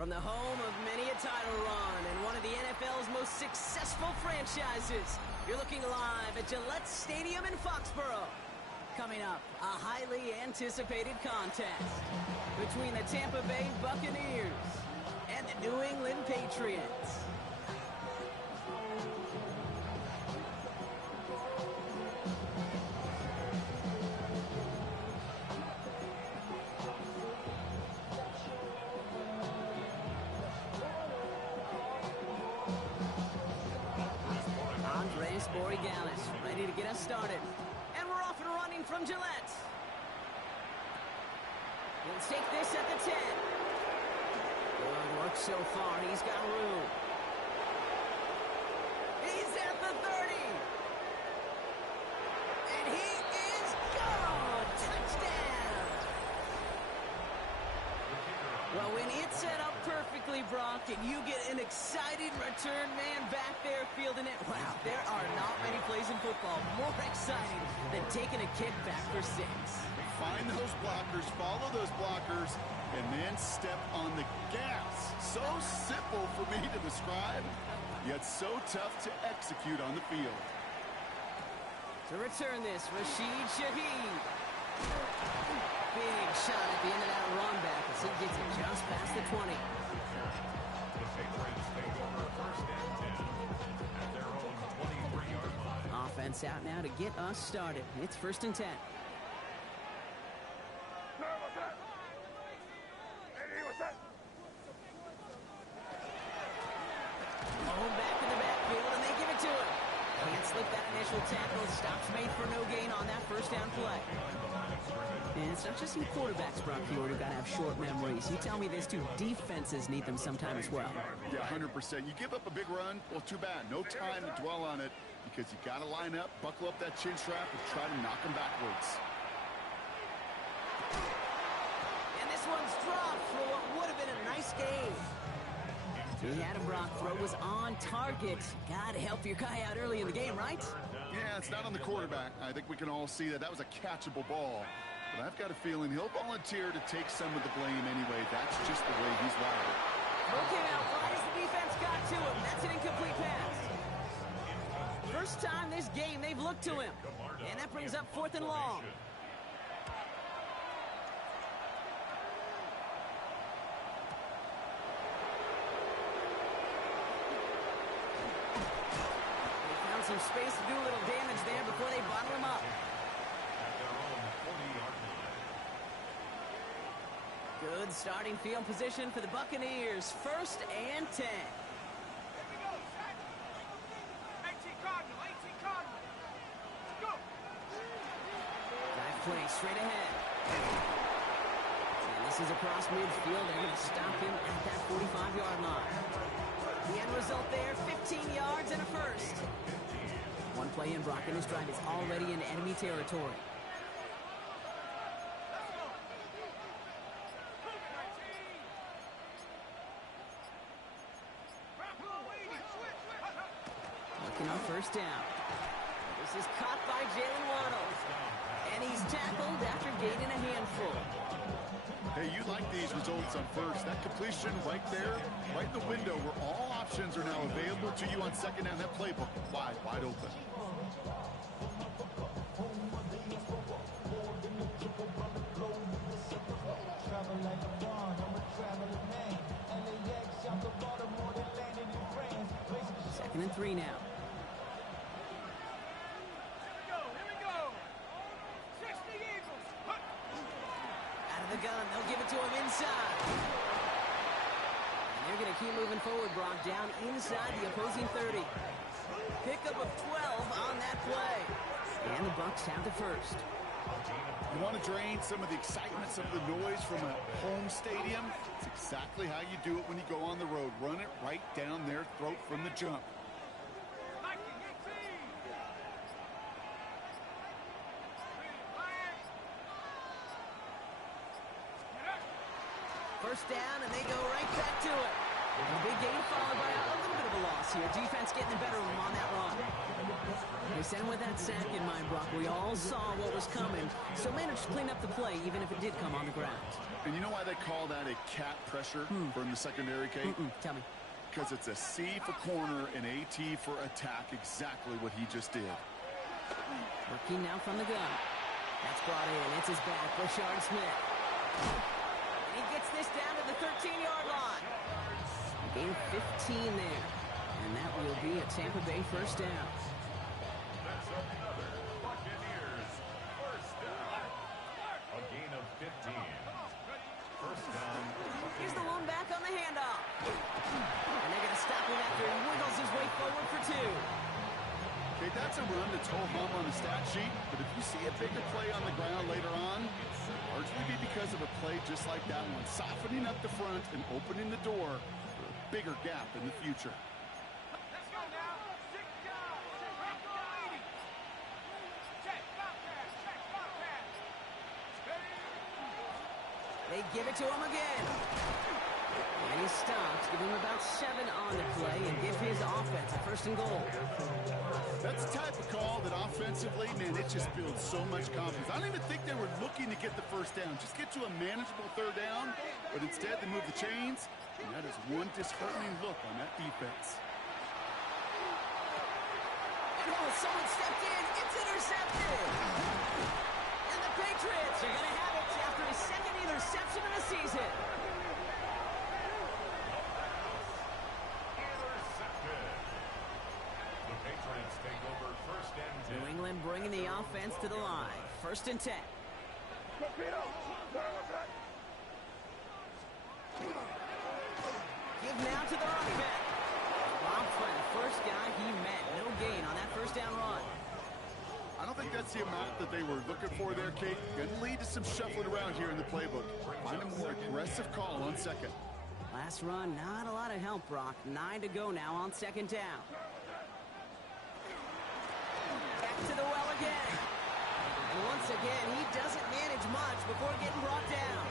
From the home of many a title run and one of the NFL's most successful franchises, you're looking live at Gillette Stadium in Foxborough. Coming up, a highly anticipated contest between the Tampa Bay Buccaneers and the New England Patriots. Ready to get us started. And we're off and running from Gillette. He'll take this at the 10. Good work so far. He's got room. He's at the 30. And he is gone. Touchdown. Well, when it's set up perfectly, Brock, and you get an excited return man back there fielding it, wow, there are not many plays in football more exciting than taking a kick back for 6. Find those blockers, follow those blockers, and then step on the gas. So simple for me to describe, yet so tough to execute on the field. To return this, Rashid Shaheed. Big shot at the end of that run back as he gets it just past the 20. The Patriots take over first and 10 at their own 23-yard line. Offense out now to get us started. It's first and 10. Home back in the backfield, and they give it to him. Can't slip that initial tackle. Stops made for no gain on that first down play. And it's not just some quarterbacks, Brock, here who've got to have short memories. You tell me this too, defenses need them sometime as well. Yeah, 100%. You give up a big run, well, too bad. No time to dwell on it because you got to line up, buckle up that chin strap, and try to knock them backwards. And this one's dropped for what would have been a nice game. He had him, Brock. Throw was on target. Got to help your guy out early in the game, right? Yeah, it's not on the quarterback. I think we can all see that was a catchable ball. But I've got a feeling he'll volunteer to take some of the blame anyway. That's just the way he's wired. Okay, now, why does the defense got to him? That's an incomplete pass. First time this game they've looked to him. And that brings up 4th and long. They found some space to do a little damage there before they bottle him up. Good starting field position for the Buccaneers. First and 10. Here we go, set. 18 Cardinal, 18 Cardinal. Go. Dive play straight ahead. And this is across midfield. They're going to stop him at that 45-yard line. The end result there, 15 yards and a first. One play in, Brock, and this drive is already in enemy territory. On first down. This is caught by Jalen Waddle. And he's tackled after gaining a handful. Hey, you like these results on first. That completion right there, right in the window where all options are now available to you on second down. That playbook wide open. Second and 3 now. The gun, they'll give it to him inside. And they're going to keep moving forward, Brock, down inside the opposing 30. Pickup of 12 on that play. And the Bucs have the first. You want to drain some of the excitement, some of the noise from a home stadium? It's exactly how you do it when you go on the road. Run it right down their throat from the jump. First down, and they go right back to it. And a big gain followed by a little bit of a loss here. Defense getting the better of them on that run. They sent him with that sack in mind, Brock. We all saw what was coming, so managed to clean up the play, even if it did come on the ground. And you know why they call that a cat pressure from the secondary, Kate? Tell me. Because it's a C for corner and AT for attack, exactly what he just did. Working now from the gun. That's brought in. It's his back, Rashard Smith. And he gets this down to the 13-yard line. Gain 15 there. And that will be a Tampa Bay first down. That's another Buccaneers first down. A gain of 15. First down. Here's the lone back on the handoff. And they're going to stop him after he wiggles his way forward for 2. Okay, that's a run that's ho-hum on the stat sheet, but if you see a bigger play on the ground later on, largely be because of a play just like that one, softening up the front and opening the door for a bigger gap in the future. Let's go now. Six guys. Check, go 80. Check, Bobcat. Check, Bobcat. Steady. They give it to him again. And he stops, give him about 7 on the play, and give his offense a first and goal. That's the type of call that offensively, man, it just builds so much confidence. I don't even think they were looking to get the first down. Just get to a manageable third down, but instead they move the chains, and that is one disheartening look on that defense. And someone stepped in. It's intercepted. And the Patriots are going to have it after his second interception of the season. Intercepted. The Patriots take over first and 10. New England bringing the offense to the line. First and 10. Give now to the running back. Bob Flynn, first guy he met. No gain on that first down run. I don't think that's the amount that they were looking for there, Kate. Going to lead to some shuffling around here in the playbook. Find a more aggressive call on second. Last run, not a lot of help, Brock. 9 to go now on second down. Back to the well again. And once again, he doesn't manage much before getting brought down.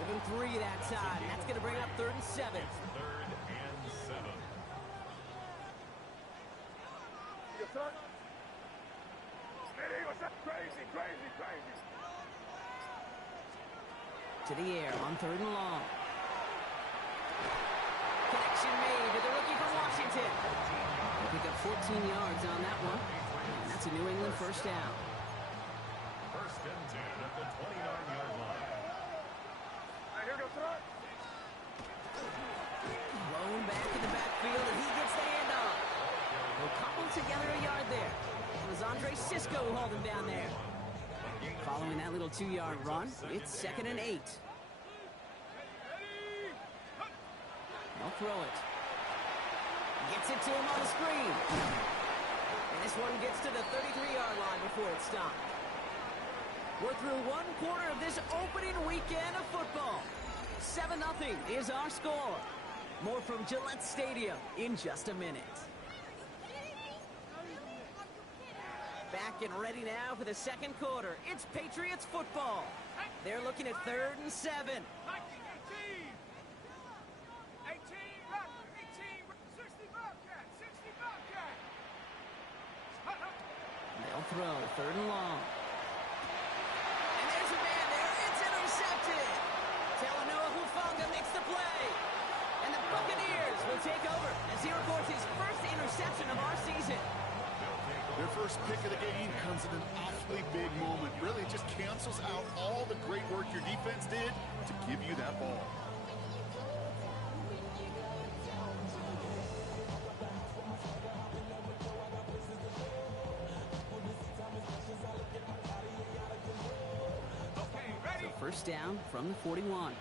Give him 3 that time. That's going to bring up 3rd and 7. Third and 7. Yes, sir. Hey, what's that? Crazy, crazy, crazy. To the air on 3rd and long. Connection made to the rookie from Washington. They pick up 14 yards on that one. And that's a New England first down. First and 10 at the 29-yard line. Here goes sir. Blown back in the backfield, and he gets the handoff. They'll cobble together a yard there. It was Andre Sisco who hauled him down there. Following that little 2-yard run, it's 2nd and 8. They'll throw it. Gets it to him on the screen. And this one gets to the 33-yard line before it's stopped. We're through 1 quarter of this opening weekend of football. 7-0 is our score. More from Gillette Stadium in just a minute. Back and ready now for the second quarter. It's Patriots football. They're looking at 3rd and 7. 18, 18, 60 Bobcat, 60 Bobcat. They'll throw 3rd and long. And there's a man there. It's intercepted. Talanoa Hufanga makes the play. And the Buccaneers will take over as he records his first interception of our season. Their first pick of the game comes at an awfully big moment. Really just cancels out all the great work your defense did to give you that ball. Okay, ready? So first down from the 41.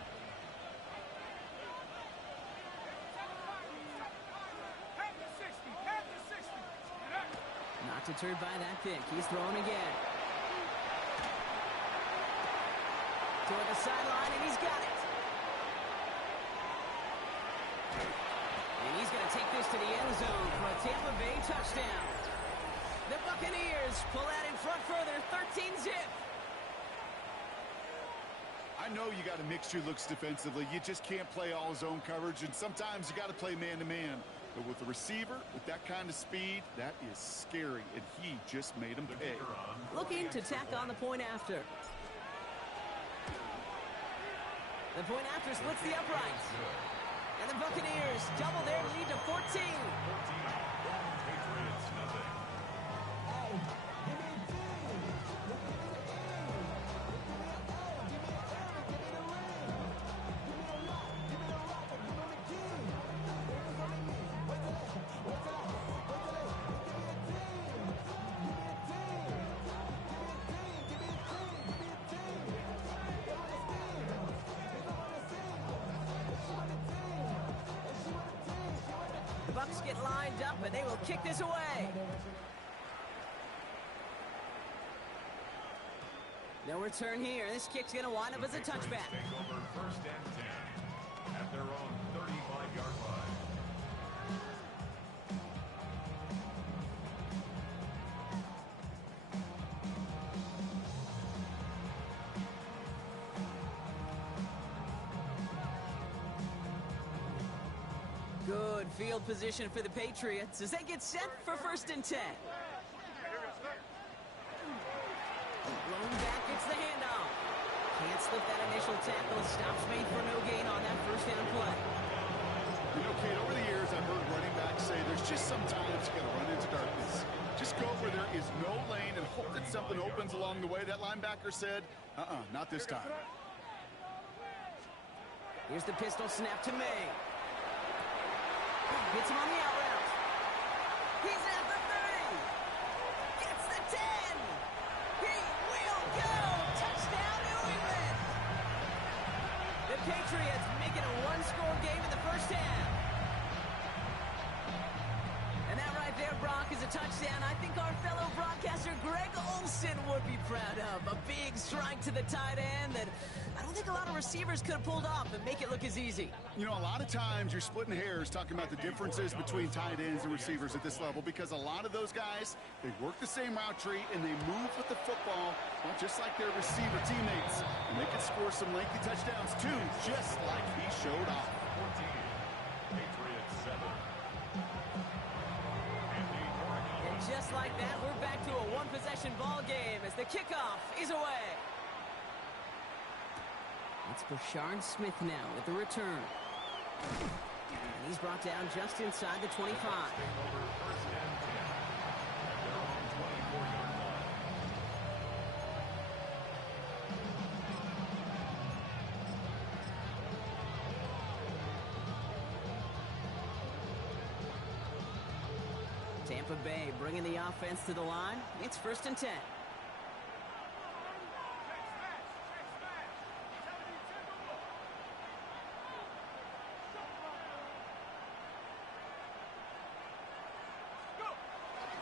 Head to 60, head to 60. And up. Not deterred by that pick. He's throwing again. Toward the sideline, and he's got it. And he's going to take this to the end zone for a Tampa Bay touchdown. The Buccaneers pull out in front further, 13-zip. I know you got to mix your looks defensively. You just can't play all zone coverage, and sometimes you got to play man-to-man. But with a receiver with that kind of speed, that is scary, and he just made him pay. Looking to tack on the point after. The point after splits the uprights. And the Buccaneers double their lead to 14. Patriots nothing. Bucks get lined up, and they will kick this away. No return here. This kick's going to wind up as a touchback. Take over first and 10 at their own 35-yard line. Good field position for the Patriots as they get set for first and 10. Blown back, it's the handoff. Can't slip that initial tackle. Stops made for no gain on that first down play. You know, Kate, over the years, I've heard running backs say there's just sometimes you got to run into darkness. Just go where there is no lane and hope that something opens along the way. That linebacker said, not this time. Here's the pistol snap to May. Gets him on the out route. He's at the 30. Gets the 10. He will go. Touchdown, New England. The Patriots make it a one-score game in the first half. And that right there, Brock, is a touchdown I think our fellow broadcaster Greg Olsen would be proud of. A big strike to the tight end that I don't think a lot of receivers could have pulled off and make it look as easy. You know, a lot of times you're splitting hairs talking about the differences between tight ends and receivers at this level because a lot of those guys, they work the same route tree and they move with the football, well, just like their receiver teammates. And they can score some lengthy touchdowns too, just like he showed off. 14, Patriots 7. And just like that, we're back to a one-possession ball game as the kickoff is away. It's Brashard Smith now with the return. And he's brought down just inside the 25. Take over first and 10 at their own 24-yard line. Tampa Bay bringing the offense to the line. It's first and 10.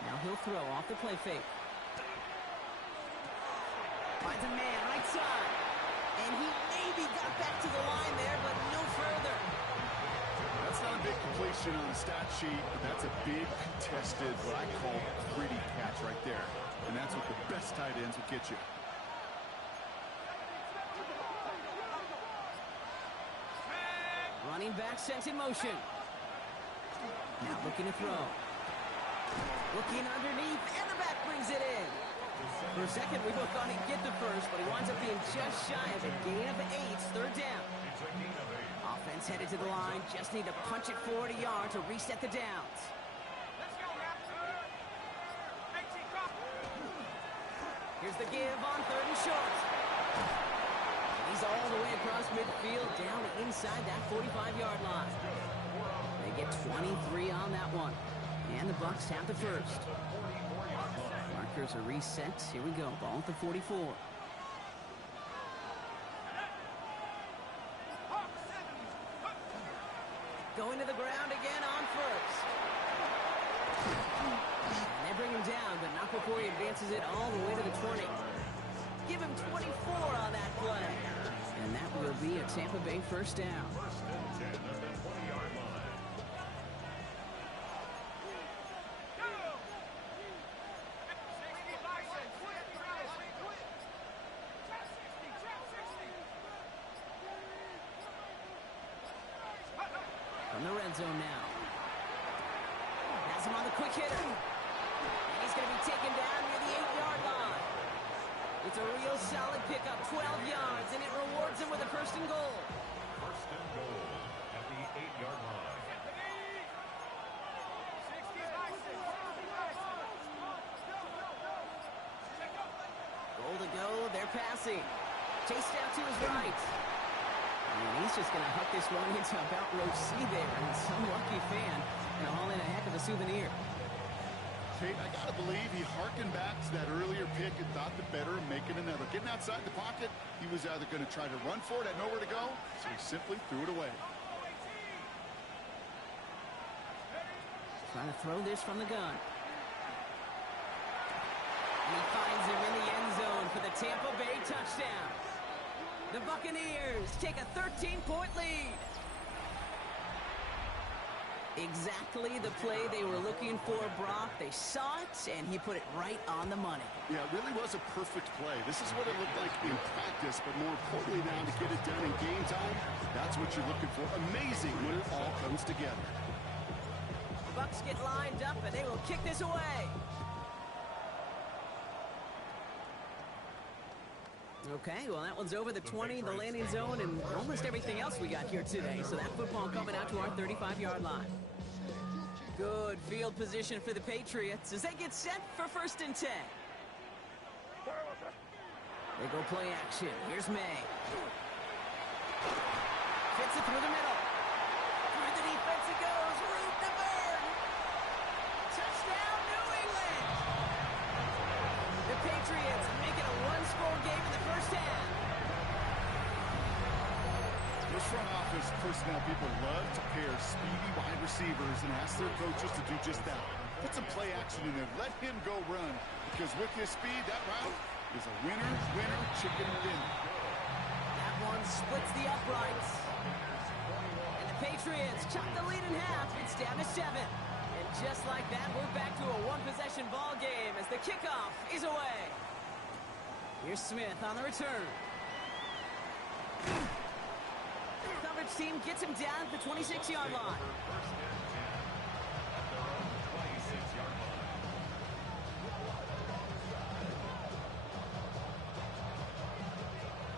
Now he'll throw off the play fake. Finds a man right side. And he maybe got back to the line there, but no further. That's not a big completion on a stat sheet, but that's a big contested, what I call gritty catch right there. And that's what the best tight ends will get you. Running back sent in motion. Now looking to throw. Looking underneath, and the back brings it in. For a second, we both thought he'd get the first, but he winds up being just shy of a gain of 8, third down. It's a gain of 8. Offense headed to the line, just need to punch it forward a yard to reset the downs. Let's go, Matt. 18, go. Here's the give on third and short. He's all the way across midfield, down inside that 45-yard line. They get 23 on that one. And the Bucks have the first. Markers are reset. Here we go. Ball at the 44. Going to the ground again on first. And they bring him down, but not before he advances it all the way to the 20. Give him 24 on that play. And that will be a Tampa Bay first down. First and 10 at the 20-yard line. From the red zone now. on the quick hitter. And he's going to be taken down near the 8-yard line. It's a real solid pickup, 12 yards, and it rewards him with a first and goal. First and goal at the 8-yard line. Goal to go, they're passing. Chased out to his right. And he's just going to huck this one into about row C there, and some lucky fan going to haul in a heck of a souvenir. Kate, I got to believe he harkened back to that earlier pick and thought the better of making another. Getting outside the pocket, he was either going to try to run for it, had nowhere to go, so he simply threw it away. Trying to throw this from the gun. And he finds him in the end zone for the Tampa Bay touchdown. The Buccaneers take a 13-point lead. Exactly the play they were looking for, Brock. They saw it, and he put it right on the money. Yeah, it really was a perfect play. This is what it looked like in practice, but more importantly now to get it done in game time, that's what you're looking for. Amazing when it all comes together. Bucks get lined up, and they will kick this away. Okay, well, that one's over the 20, the landing zone, and almost everything else we got here today. So that football coming out to our 35-yard line. Good field position for the Patriots as they get set for 1st and 10. They go play action. Here's May. Fits it through the middle. Through the defense it goes. Root to burn. Touchdown, New England. The Patriots make it a one-score game in the first half. Those front office personnel people love to pair speedy wide receivers and ask their coaches to do just that. Put some play action in there. Let him go run. Because with his speed, that route is a winner, chicken dinner. That one splits the uprights. And the Patriots chop the lead in half. It's down to 7. And just like that, we're back to a one-possession ball game as the kickoff is away. Here's Smith on the return. Coverage team gets him down at the 26-yard line.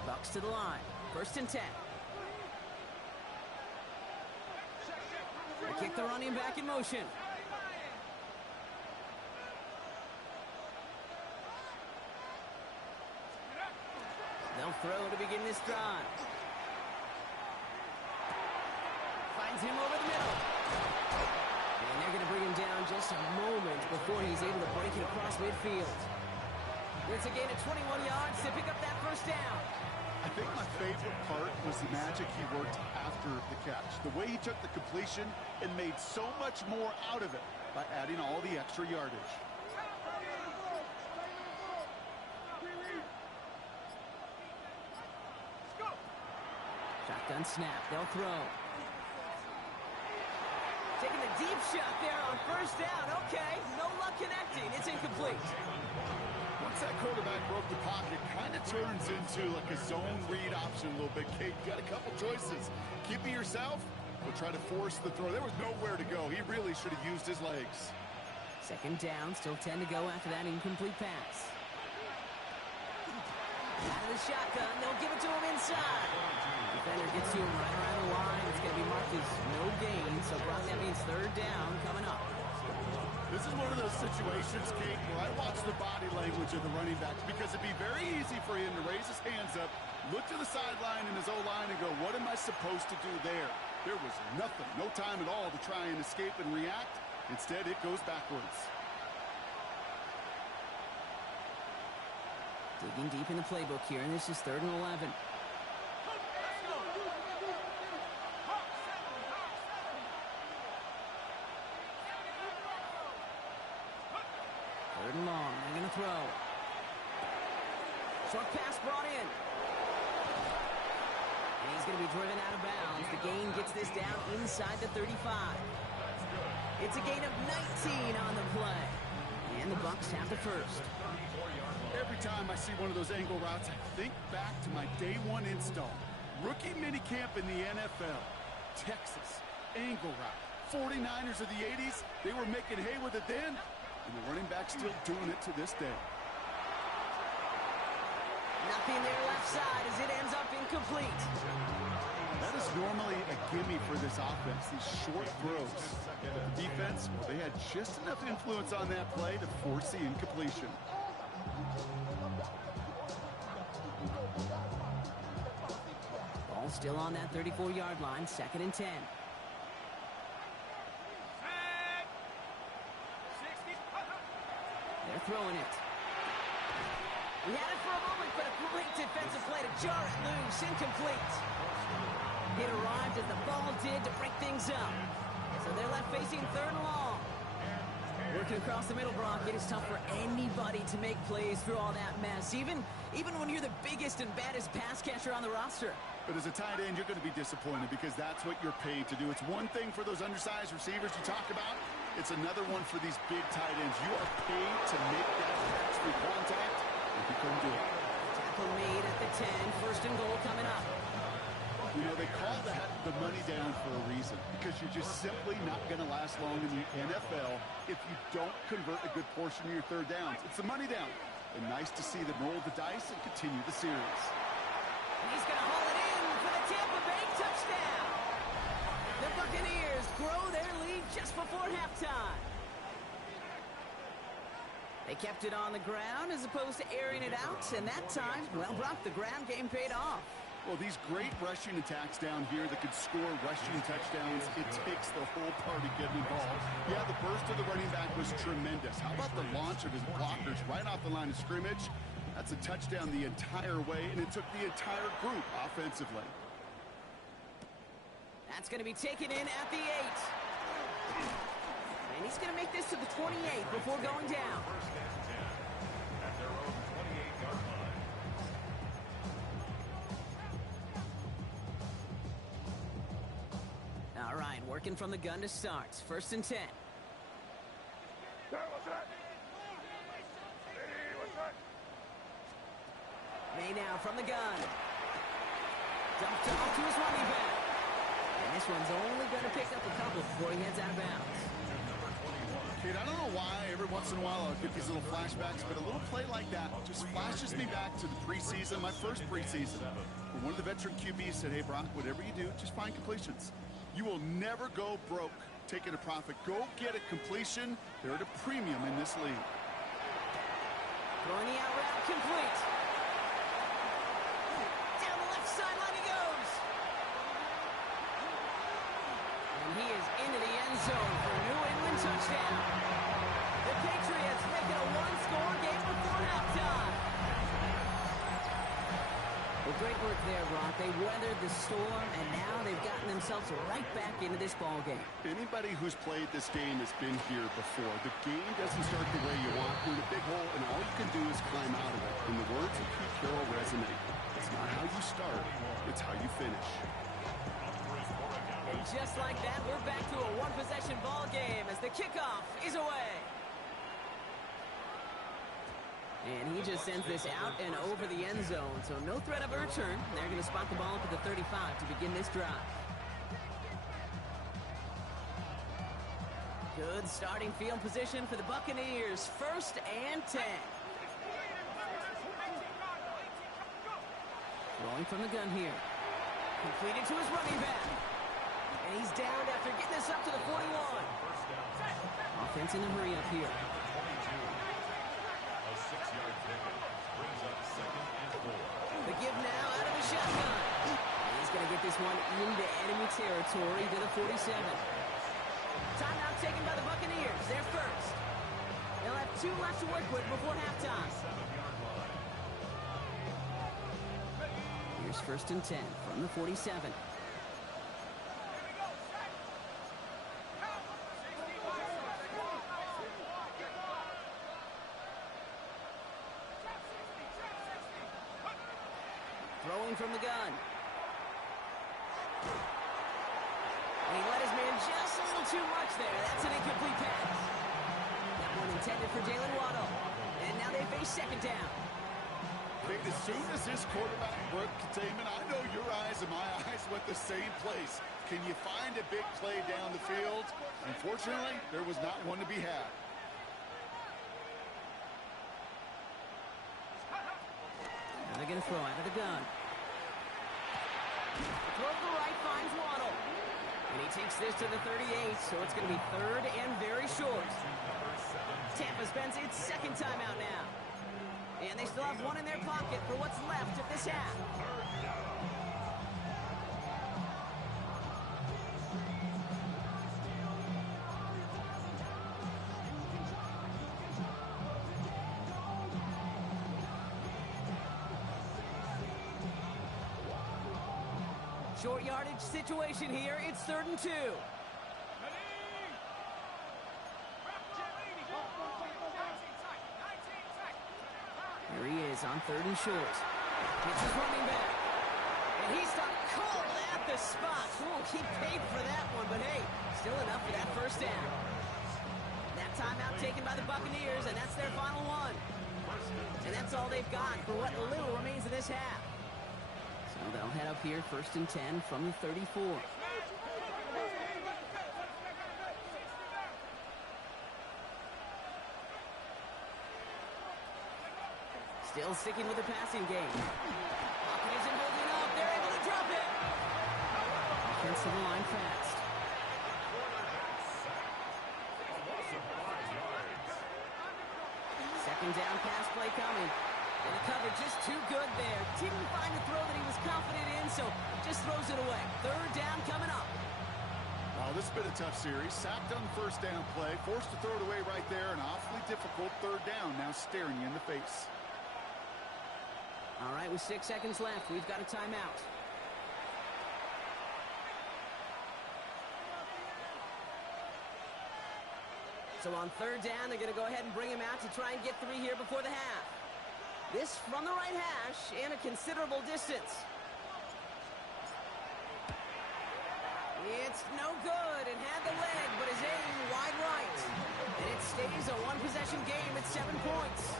Bucks to the line. 1st and 10. They kick the running back in motion. They'll throw to begin this drive. Finds him over the middle. And they're going to bring him down just a moment before he's able to break it across midfield. It's a gain of 21 yards to pick up that first down. I think my favorite part was the magic he worked after the catch. The way he took the completion and made so much more out of it by adding all the extra yardage. Shotgun snap. They'll throw. Taking the deep shot there on 1st down. Okay, no luck connecting. It's incomplete. Once that quarterback broke the pocket, kind of turns into like a zone read option a little bit. Kate, you got a couple choices. Keep it yourself or try to force the throw. There was nowhere to go. He really should have used his legs. 2nd down, still 10 to go after that incomplete pass. Out of the shotgun, they'll give it to him inside. Defender gets to him right around the line. It's going to be marked as no gain, so Brock, that means 3rd down coming up. This is one of those situations, Kate, where I watch the body language of the running back because it'd be very easy for him to raise his hands up, look to the sideline in his O-line and go, what am I supposed to do there? There was nothing, no time at all to try and escape and react. Instead, it goes backwards. Digging deep in the playbook here, and this is 3rd and 11. And long, they're going to throw. Short pass brought in. And he's going to be driven out of bounds. The gain gets this down inside the 35. It's a gain of 19 on the play. And the Bucks have the first. Every time I see one of those angle routes, I think back to my day 1 install. Rookie minicamp in the NFL. Texas, angle route, 49ers of the 80s, they were making hay with it then, and the running back's still doing it to this day. Nothing there left side as it ends up incomplete. That is normally a gimme for this offense, these short throws. But the defense, well, they had just enough influence on that play to force the incompletion. Ball still on that 34-yard line, 2nd and 10. They're throwing it. He had it for a moment, but a great defensive play to jar it loose, incomplete. It arrived as the ball did to break things up. So they're left facing 3rd and long. Working across the middle, Brock, it is tough for anybody to make plays through all that mess, even when you're the biggest and baddest pass catcher on the roster. But as a tight end, you're going to be disappointed because that's what you're paid to do. It's one thing for those undersized receivers you talk about. It's another one for these big tight ends. You are paid to make that catch through contact, and you couldn't do it. Tackle made at the 10, 1st and goal coming up. You know, they call that the money down for a reason because you're just simply not going to last long in the NFL if you don't convert a good portion of your 3rd downs. It's the money down. And nice to see them roll the dice and continue the series. And he's going to haul it in for the Tampa Bay touchdown. The Buccaneers grow their lead just before halftime. They kept it on the ground as opposed to airing it out, and that time, well, Brock, the ground game paid off. Well, these great rushing attacks down here that could score rushing touchdowns, it takes the whole party getting involved. Yeah, the burst of the running back was tremendous. How about the launch of his blockers right off the line of scrimmage? That's a touchdown the entire way, and it took the entire group offensively. That's going to be taken in at the 8. And he's going to make this to the 28 before going down. First and 10 at their own 28-yard line. All right, working from the gun to start. 1st and 10. May now from the gun. Dumped off to his running back. And this one's only going to pick up a couple before he heads out of bounds. Kid, I don't know why every once in a while I'll get these little flashbacks, but a little play like that just flashes me back to the preseason, my first preseason, where one of the veteran QBs said, hey, Brock, whatever you do, just find completions. You will never go broke taking a profit. Go get a completion. They're at a premium in this league. Throwing the out route complete. Down the left sideline he goes. And he is into the end zone for a New England touchdown. The Patriots make it a one-score game before halftime. Well, great work there, Brock. They weathered the storm, and now they've gotten themselves right back into this ball game. Anybody who's played this game has been here before. The game doesn't start the way you want. You're in a big hole, and all you can do is climb out of it. And the words of Pete Carroll resonate. It's not how you start, it's how you finish. And just like that, we're back to a one-possession ball game as the kickoff is away. And he just sends this out and over the end zone, so no threat of a return. They're going to spot the ball up at the 35 to begin this drive. Good starting field position for the Buccaneers. 1st and 10. Throwing from the gun here. Completed to his running back. And he's down after getting this up to the 41. Offense in a hurry up here. The give now out of the shotgun. He's going to get this one into enemy territory to the 47. Timeout taken by the Buccaneers. They're first. They'll have 2 left to work with before halftime. Here's 1st and 10 from the 47. Throwing from the gun. And he let his man just a little too much there. That's an incomplete pass. That one intended for Jalen Waddle. And now they face 2nd down. Kate, as soon as this quarterback broke containment, I know your eyes and my eyes went the same place. Can you find a big play down the field? Unfortunately, there was not one to be had. Now they're going to throw out of the gun. Throw to the right, finds Waddle. And he takes this to the 38, so it's going to be third and very short. Tampa spends its second timeout now. And they still have one in their pocket for what's left of this half. Short yardage situation here. It's 3rd and 2. Here he is on 3rd and short. Gets his running back. And he stopped cold at the spot. Oh, he paid for that one, but hey, still enough for that first down. That timeout taken by the Buccaneers, and that's their final one. And that's all they've got for what little remains of this half. So they'll head up here 1st and 10 from the 34. Still sticking with the passing game. Pocket isn't holding up. They're able to drop it. Offensive line fast. Second down pass play coming. And the cover just too good there. Didn't find a throw that he was confident in, so just throws it away. 3rd down coming up. Oh, this has been a tough series. Sacked on the first down play. Forced to throw it away right there. An awfully difficult 3rd down now staring you in the face. All right, with 6 seconds left, we've got a timeout. So on 3rd down, they're going to go ahead and bring him out to try and get 3 here before the half. This from the right hash and a considerable distance. It's no good and had the leg, but is aiming wide right. And it stays a one-possession game at 7 points.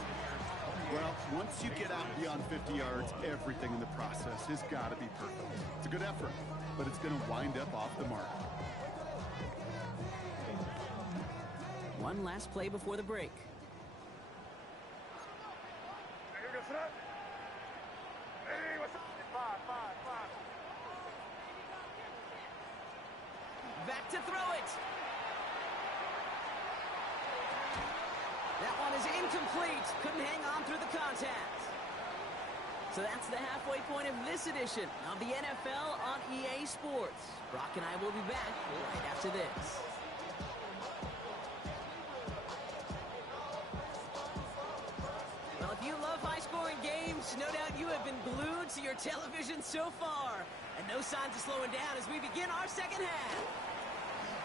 Well, once you get out beyond 50 yards, everything in the process has got to be perfect. It's a good effort, but it's going to wind up off the mark. One last play before the break. Back to throw it. That one is incomplete. Couldn't hang on through the contact. So that's the halfway point of this edition of the NFL on EA Sports. Brock and I will be back right after this. Well, if you love high-scoring games, no doubt you have been glued to your television so far. And no signs of slowing down as we begin our second half.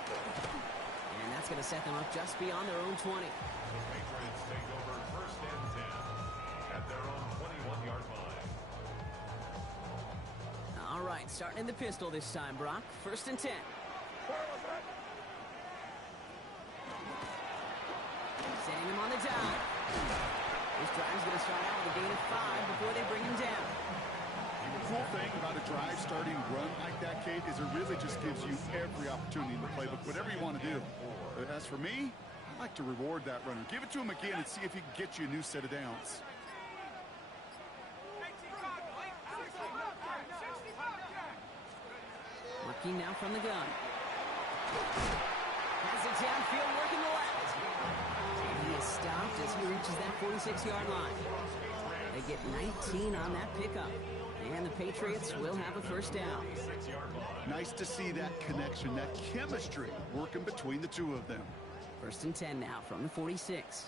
And that's going to set them up just beyond their own 20. The Patriots take over 1st and 10 at their own 21-yard line. All right, starting in the pistol this time, Brock. 1st and 10. Setting him on the dive. This drive's going to start out with a gain of 5 before they bring him down. The cool thing about a drive starting run like that, Kate, is it really just gives you every opportunity in the playbook, whatever you want to do. As for me, I like to reward that runner. Give it to him again and see if he can get you a new set of downs. Working now from the gun. Has it downfield, working the left. And he is stopped as he reaches that 46-yard line. They get 19 on that pickup. And the Patriots will have a 1st down. Nice to see that connection, that chemistry working between the two of them. 1st and 10 now from the 46.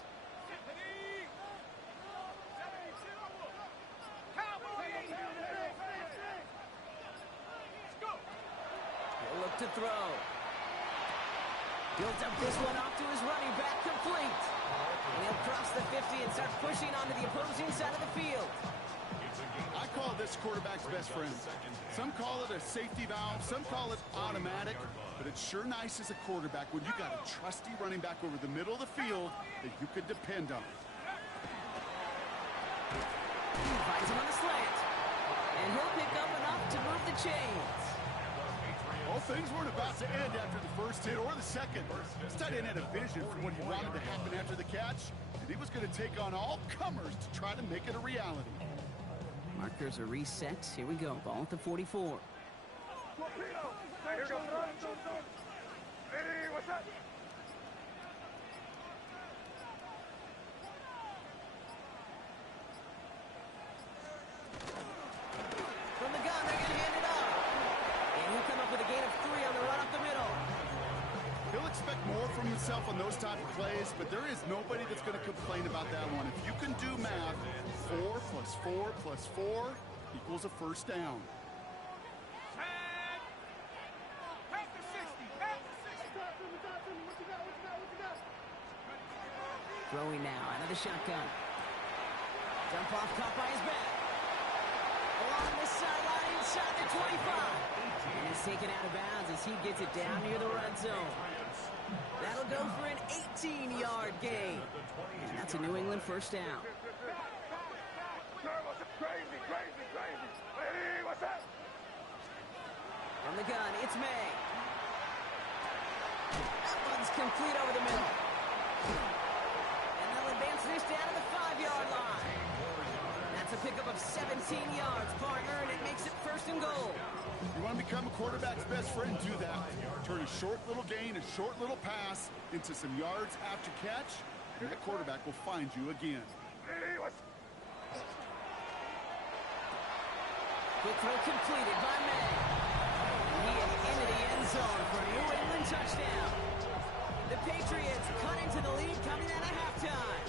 He'll look to throw. Builds up this one off to his running back, complete. And he'll cross the 50 and start pushing onto the opposing side of the field. I call this quarterback's best friend. Some call it a safety valve, some call it automatic, but it's sure nice as a quarterback when you got a trusty running back over the middle of the field that you could depend on. Finds him on the slant. And he'll pick up enough to move the chains. Well, things weren't about to end after the first hit or the second. This tight end had a vision for what he wanted to happen after the catch, and he was going to take on all comers to try to make it a reality. Markers are reset. Here we go. Ball at the 44. From the gun, they're going to hand it off. And he'll come up with a gain of 3 on the run up the middle. He'll expect more from himself on those type of plays, but there is nobody that's going to complain about that one. If you can do math, 4 plus 4 plus 4 equals a first down. Throwing now out of the shotgun. Dump off, caught by his back. Along the sideline inside the 25. And is taken out of bounds as he gets it down near the red zone. That'll go for an 18-yard gain. And that's a New England first down. From the gun, it's May. That one's complete over the middle. And they'll advance this down to the 5-yard line. That's a pickup of 17 yards, partner, and it makes it first and goal. You want to become a quarterback's best friend, do that. Turn a short little gain, a short little pass into some yards after catch, and that quarterback will find you again. Quick throw completed by May. He is into the end zone for a New England touchdown. The Patriots cut into the lead coming out of halftime.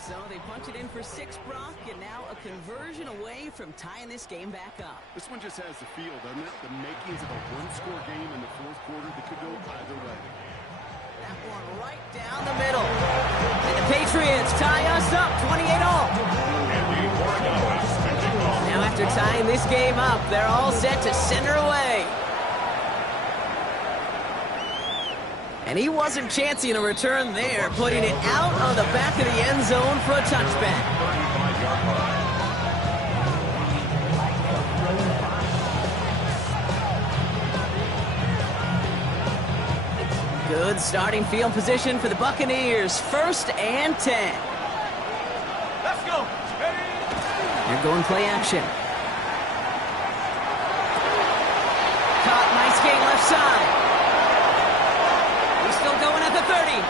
So they punch it in for 6, Brock, and now a conversion away from tying this game back up. This one just has the feel, doesn't it? The makings of a one-score game in the fourth quarter that could go either way. That one right down the middle. And the Patriots tie us up 28-all. Now after tying this game up, they're all set to send her away. And he wasn't chancing a return there, putting it out on the back of the end zone for a touchback. Good starting field position for the Buccaneers. 1st and 10. Let's go. They're going play action. Caught, nice gain left side. He's still going at the 30.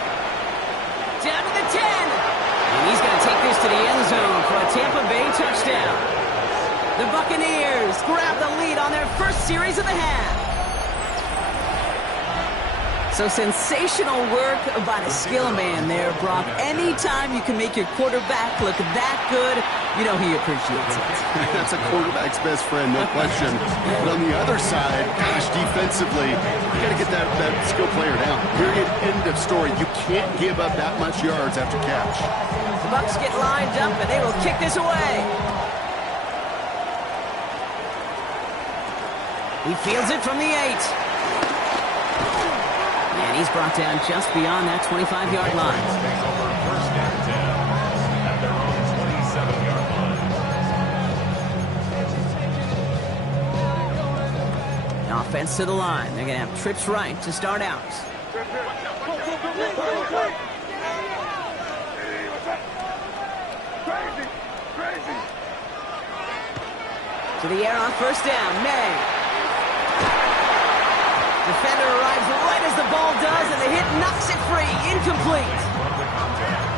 Down to the 10. And he's going to take this to the end zone for a Tampa Bay touchdown. The Buccaneers grab the lead on their first series of the half. So sensational work by the skill man there, Brock. Anytime you can make your quarterback look that good, you know he appreciates it. That's a quarterback's best friend, no question. But on the other side, gosh, defensively, you got to get that skill player down. Period, end of story. You can't give up that much yards after catch. The Bucs get lined up, and they will kick this away. He fields it from the 8. And he's brought down just beyond that 25-yard line. First and 10 at their own 27-yard line. Now offense to the line. They're going to have trips right to start out. To the air on first down. May. Defender arrives right as the ball does, and the hit knocks it free. Incomplete.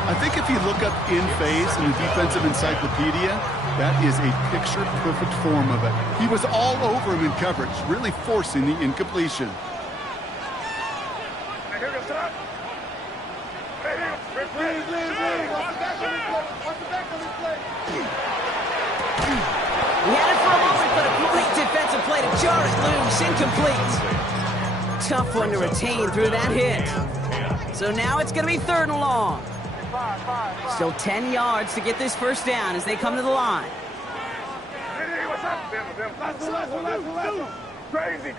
I think if you look up in phase in the defensive encyclopedia, that is a picture-perfect form of it. He was all over him in coverage, really forcing the incompletion. He had it for a moment, but a great defensive play to jar it loose. Incomplete. Tough one to retain through that hit. So now it's going to be 3rd and long. Still 10 yards to get this first down as they come to the line. Crazy.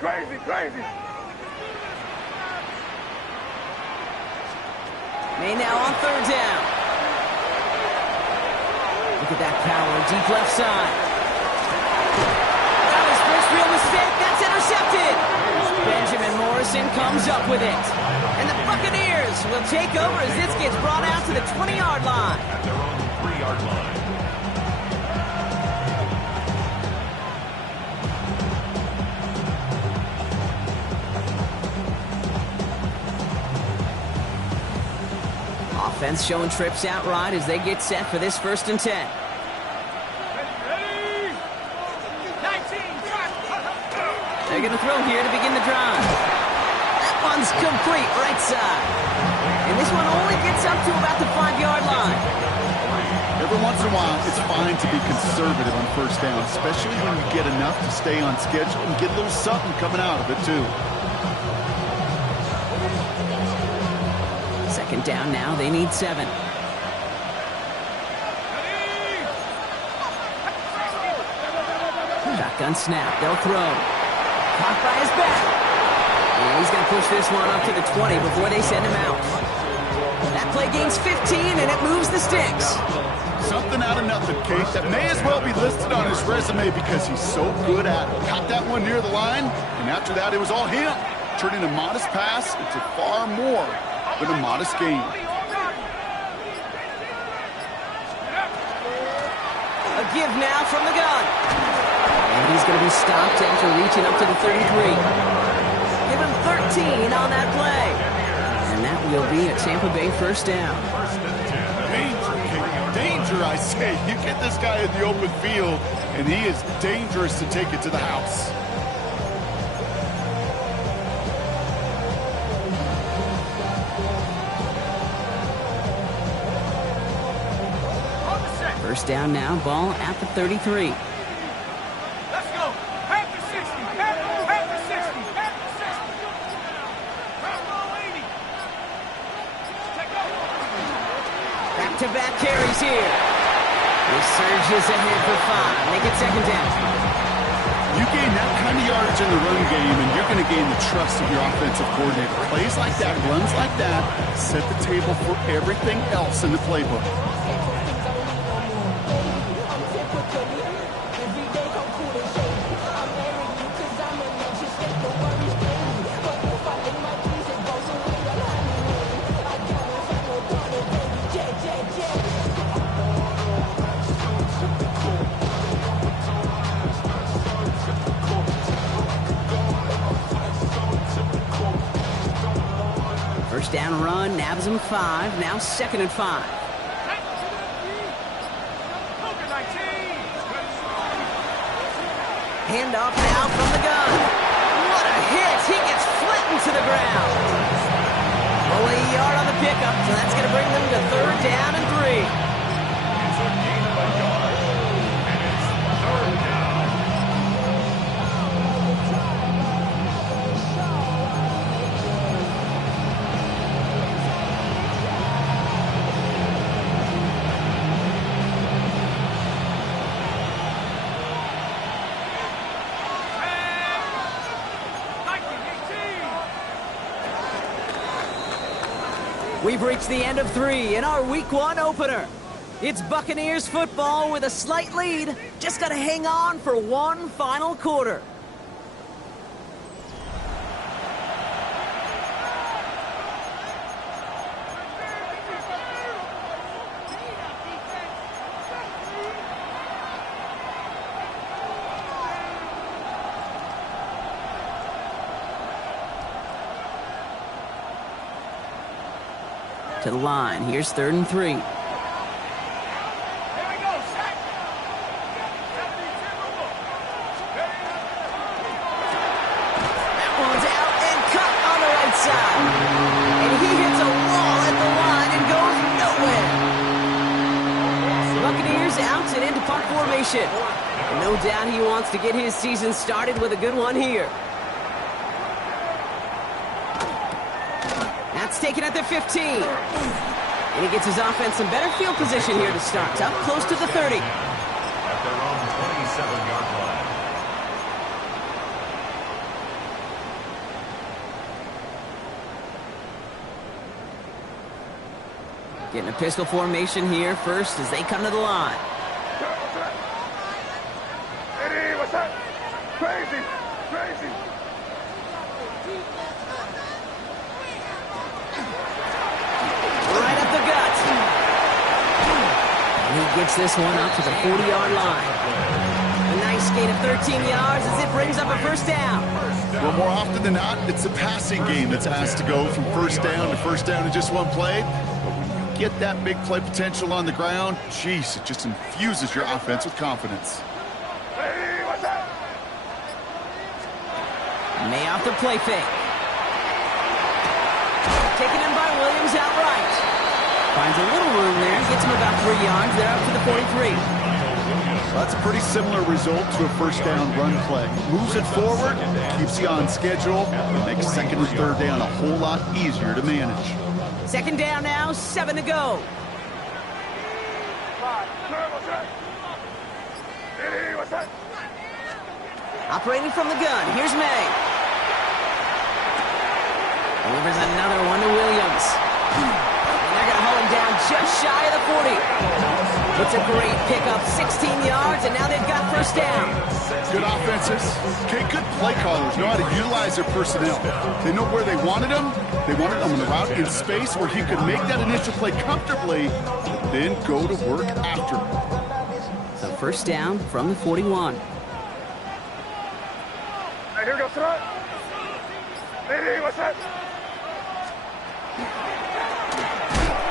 May now on 3rd down. Look at that power, deep left side. That was first real mistake. fake. That's intercepted. Benjamin Morrison comes up with it. And the Buccaneers will take over as this gets brought out to the 20-yard line. At their own 3-yard line. Offense showing trips out right as they get set for this 1st and 10. Ready? 19, They're going to throw here to begin the drive. That one's complete right side. And this one only gets up to about the 5-yard line. Every once in a while, it's fine to be conservative on 1st down, especially when you get enough to stay on schedule and get a little something coming out of it, too. 2nd down now, they need 7. Shotgun snap, they'll throw. Caught by his back. And he's going to push this one up to the 20 before they send him out. That play gains 15, and it moves the sticks. Something out of nothing, Kate, that may as well be listed on his resume because he's so good at it. Caught that one near the line, and after that, it was all him. Turning a modest pass into far more than a modest gain. A give now from the gun. And he's going to be stopped after reaching up to the 33. Give him 13 on that play. And that will be a Tampa Bay 1st down. Danger, Kate. Danger, I say. You get this guy in the open field, and he is dangerous to take it to the house. First down now, ball at the 33. Let's go. Half the 60. Half the 60. Half the 60. Half 80. Take over. Back-to-back carries here. He surges ahead for 5. Make it 2nd down. You gain that kind of yardage in the run game, and you're going to gain the trust of your offensive coordinator. Plays like that, runs like that, set the table for everything else in the playbook. First down run, nabs him 5. Now 2nd and 5. Handoff now from the gun. What a hit! He gets flattened to the ground. Only a yard on the pickup, so that's going to bring them to 3rd down and 3. It's a gain of a yard. And it's 3rd down. We've reached the end of 3 in our Week 1 opener. It's Buccaneers football with a slight lead. Just got to hang on for one final quarter. To the line. Here's 3rd and 3. Here we go, sack. That one's out and cut on the right side. And he hits a wall at the line and goes nowhere. Buccaneers out and into punt formation. And no doubt he wants to get his season started with a good one here. That's taken at the 15. And he gets his offense some better field position here to start. It's up close to the 30. At their own 27-yard line. Getting a pistol formation here first as they come to the line. Eddie, what's up? Crazy. Gets this one up to the 40-yard line. A nice gain of 13 yards as it brings up a first down. Well, more often than not, it's a passing game that's asked to go from first down in just one play. But when you get that big play potential on the ground, geez, it just infuses your offense with confidence. May off the play fake. Taken in by Williams outright. Finds a little room there. Gets him about 3 yards. They're up to the 43. Well, that's a pretty similar result to a first down run play. Moves it forward, keeps you on schedule, and makes second and third down a whole lot easier to manage. Second down now, 7 to go. Operating from the gun, here's May. Delivers another one to Williams. And they're going to hold him down just shy of the 40. It's a great pickup, 16 yards, and now they've got first down. Good offenses. Okay, good play callers know how to utilize their personnel. They know where they wanted him. They wanted him on the route in space where he could make that initial play comfortably, then go to work after. So first down from the 41. Hey, here we go, front. Hey, what's that?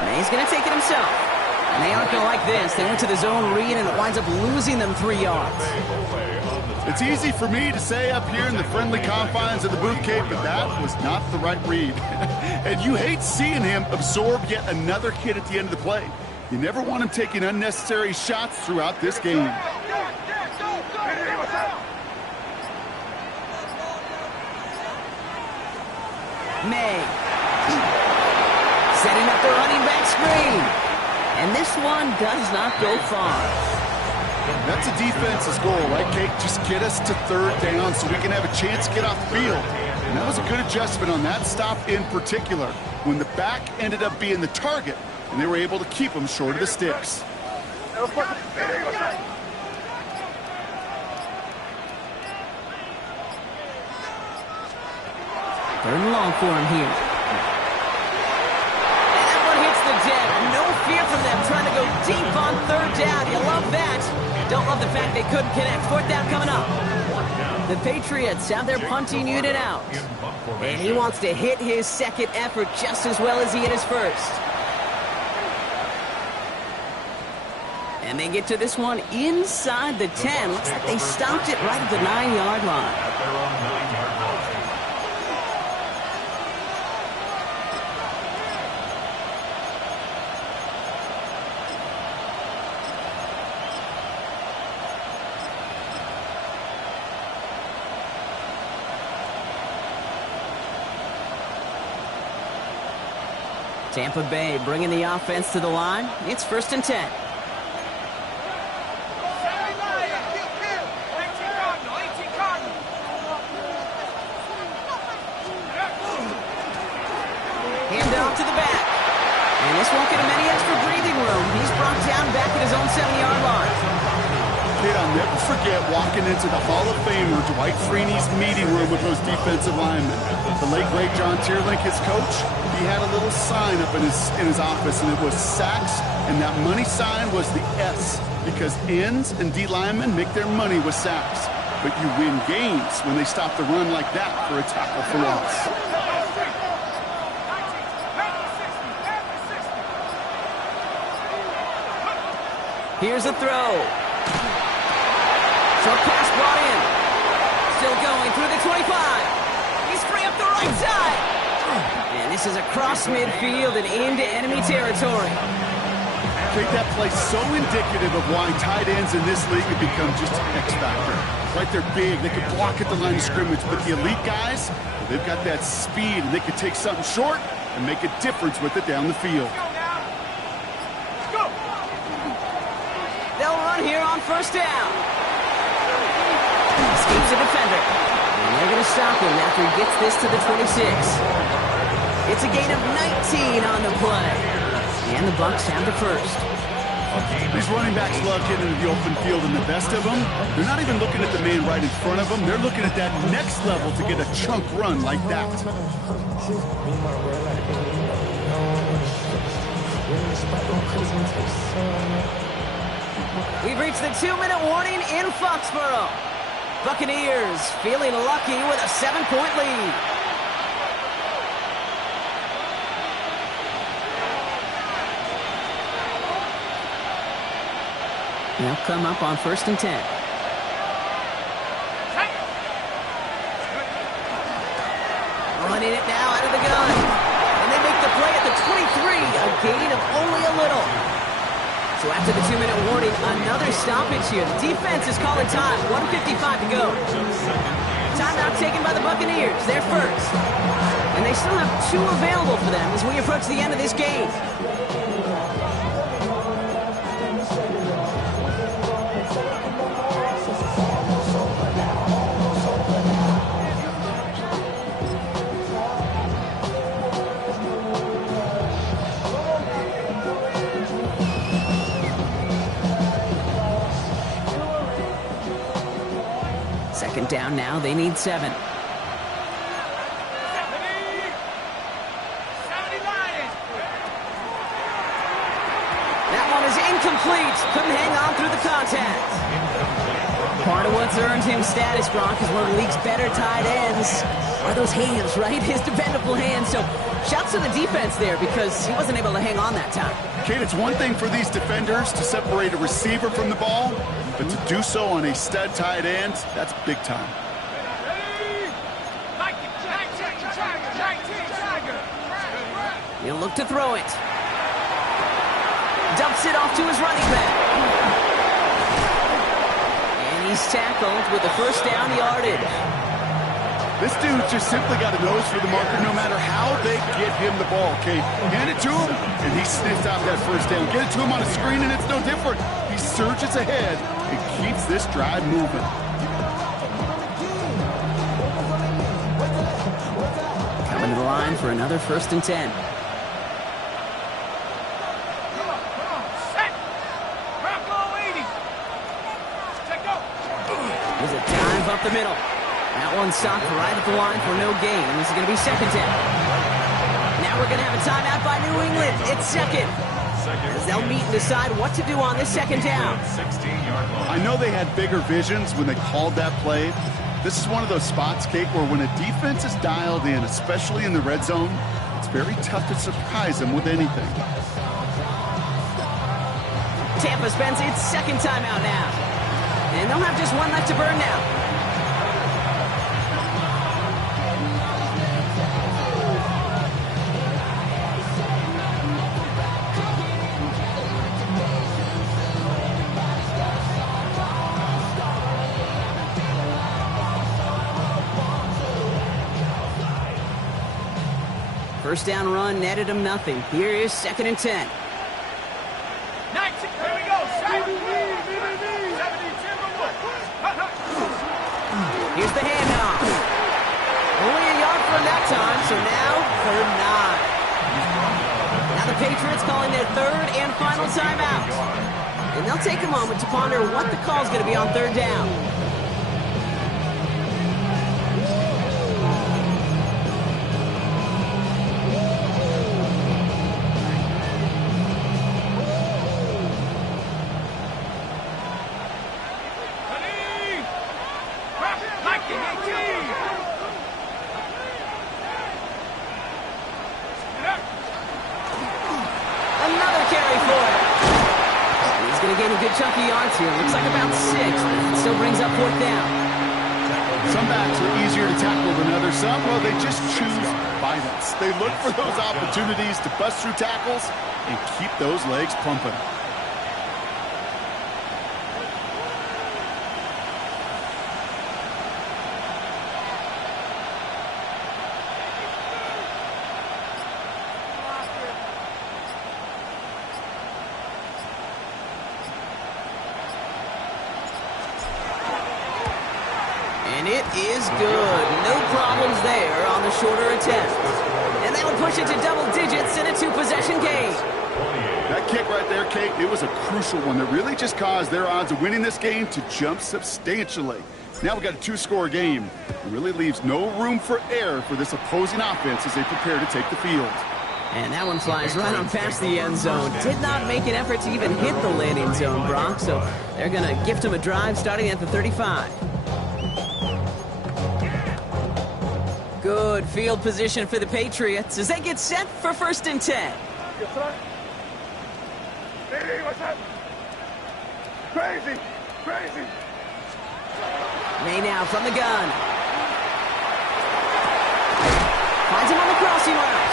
May's going to take it himself. And they aren't going to like this. They went to the zone read, and it winds up losing them 3 yards. It's easy for me to say up here in the friendly confines of the booth cape, but that was not the right read. And you hate seeing him absorb yet another hit at the end of the play. You never want him taking unnecessary shots throughout this game. May. Setting up the running back screen. And this one does not go far. That's a defense's goal, right, Kate? Just get us to third down so we can have a chance to get off the field. And that was a good adjustment on that stop in particular, when the back ended up being the target, and they were able to keep him short of the sticks. Third and long for him here. And that one hits the deck. No fear from them trying to go deep on third down. You love that. Don't love the fact they couldn't connect. Fourth down coming up. The Patriots have their punting unit out. And he wants to hit his second effort just as well as he hit his first. And they get to this one inside the 10. Looks like they stopped it right at the 9-yard line. Tampa Bay bringing the offense to the line. It's first and 10. Hand off to the back. And this won't get him any extra breathing room. He's brought down back at his own 7-yard line. Kid, I'll never forget walking into the Hall of Famer Dwight Freeney's meeting room with those defensive linemen. The late, great John Tierlink, his coach, he had a little sign up in his office, and it was sacks, and that money sign was the S, because ends and D linemen make their money with sacks. But you win games when they stop the run like that for a tackle for loss. Here's a throw. Short pass brought in. Still going through the 25. He's free up the right side. And this is across midfield and into enemy territory. Take that play so indicative of why tight ends in this league have become just an X factor. Right, they're big, they can block at the line of scrimmage, but the elite guys, well, they've got that speed, and they can take something short and make a difference with it down the field. They'll run here on first down. Escapes the defender. And they're going to stop him after he gets this to the 26. It's a gain of 19 on the play. And the Bucs have the first. These running backs love getting into the open field, and the best of them, they're not even looking at the man right in front of them. They're looking at that next level to get a chunk run like that. We've reached the 2-minute warning in Foxborough. Buccaneers feeling lucky with a 7-point lead. They'll come up on 1st and 10. Running it now out of the gun. And they make the play at the 23, a gain of only a little. So after the 2-minute warning, another stoppage here. The defense is calling time. 1:55 to go. Timeout taken by the Buccaneers. They're first. And they still have 2 available for them as we approach the end of this game. Second down now, they need 7. That one is incomplete. Couldn't hang on through the contact. Part of what's earned him status, Brock, is one of the league's better tight ends. Are those hands, right? His dependable hands. So shouts to the defense there because he wasn't able to hang on that time. Kate, it's one thing for these defenders to separate a receiver from the ball, but to do so on a stud tight end, that's big time. He'll look to throw it. Dumps it off to his running back. And he's tackled with the first down yardage. This dude just simply got a nose for the marker no matter how they get him the ball, Kate. Hand it to him, and he sniffs out that first down. Get it to him on a screen, and it's no different. He surges ahead and keeps this drive moving. Coming to the line for another 1st and 10. There's a dive up the middle. That one stopped right at the line for no gain. This is going to be 2nd down. Now we're going to have a timeout by New England. It's 2nd. As they'll meet and decide what to do on this 2nd down. I know they had bigger visions when they called that play. This is one of those spots, Kate, where when a defense is dialed in, especially in the red zone, it's very tough to surprise them with anything. Tampa spends its 2nd timeout now. And they'll have just one left to burn now. First down run netted him nothing. Here is 2nd and 10. Here's the handoff. Only a yard from that time, so now 3rd and 9. Now the Patriots calling their 3rd and final timeout. And they'll take a moment to ponder what the call is going to be on 3rd down. Chunky yards here. Looks like about 6, but it still brings up 4th down. Some backs are easier to tackle than others. Some, well, they just choose violence. They look for those opportunities to bust through tackles and keep those legs pumping. And it is good. No problems there on the shorter attempt. And that'll push it to double digits in a 2-possession game. That kick right there, Kate, it was a crucial one that really just caused their odds of winning this game to jump substantially. Now we've got a 2-score game. It really leaves no room for error for this opposing offense as they prepare to take the field. And that one flies right on past the end zone. Did not make an effort to even hit the landing zone, Brock. So they're going to gift him a drive starting at the 35. Good field position for the Patriots as they get set for 1st and 10. Hey, what's up? Crazy, crazy. May now from the gun. Finds him on the crossing route.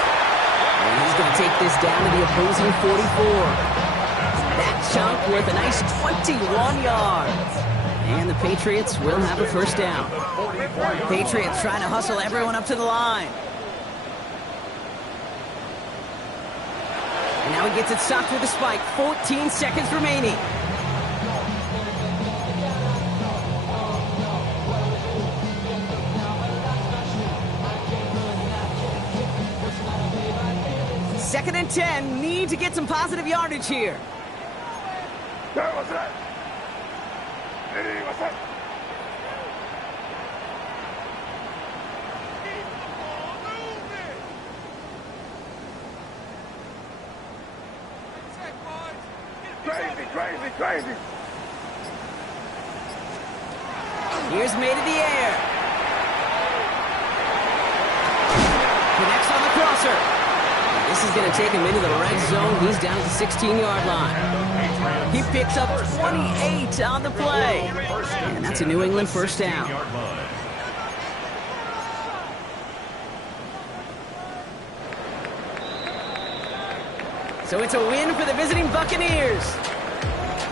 And he's going to take this down to the opposing 44. That chunk worth a nice 21 yards. And the Patriots will have a 1st down. Patriots trying to hustle everyone up to the line. And now he gets it stopped with a spike. 14 seconds remaining. Second and 10. Need to get some positive yardage here. Hey, what's that? Hey, what's that? Crazy, crazy, crazy. Here's made in the air. Connects on the crosser. This is going to take him into the red zone. He's down at the 16-yard line. He picks up 28 on the play. And that's a New England 1st down. So it's a win for the visiting Buccaneers.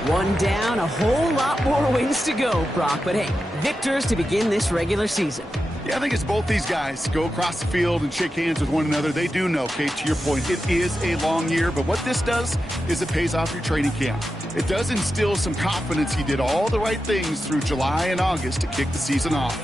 One down, a whole lot more wins to go, Brock. But hey, victors to begin this regular season. Yeah, I think it's both these guys go across the field and shake hands with one another. They do know, Kate, to your point, it is a long year. But what this does is it pays off your training camp. It does instill some confidence. He did all the right things through July and August to kick the season off.